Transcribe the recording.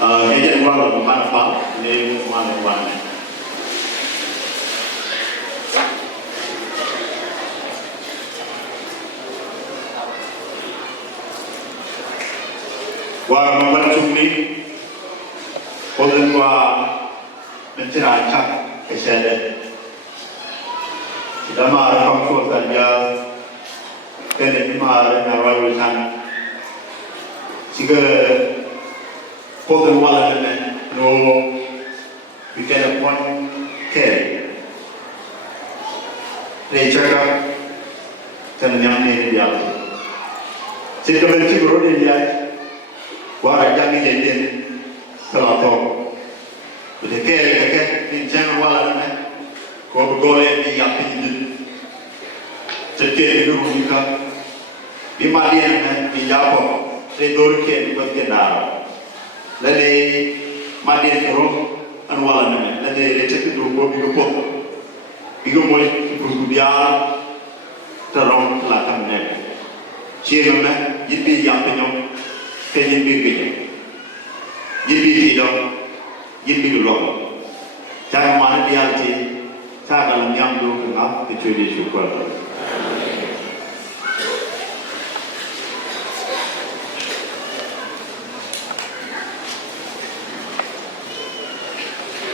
cái dân quan là một ban pháp nên một quan này qua một ban chung đi có dân qua mình sẽ làm chắc cái xe này đã mà không có thời gian cái này mà là rồi thành chỉ có có dân qua là này nó bị cái là quan kề để cho các thành nhóm này đi vào chỉ có bên chỉ có đi vào qua lại đang đi đến tao thôi để cái tình trạng qua là này có gọi là đi gặp điจะเกิดรู้ดีครับบิมาเดียนนะบิยาปอเรโดรเกนบัตเกนาแล้วในมาเดียนรู้อันว่านั่นแล้วในเรจิตดูโบบิโกโปบิโกโมยกุสบิอาตะรองลาคันเนี่ยเชื่อไหมยินดียามเป็นยงเป็นยินดีกินยินดีที่เรายินดีดูหลอกจากมาเดียนที่ถ้าเรายามดูกันนะที่ช่วยดีช่วยกัน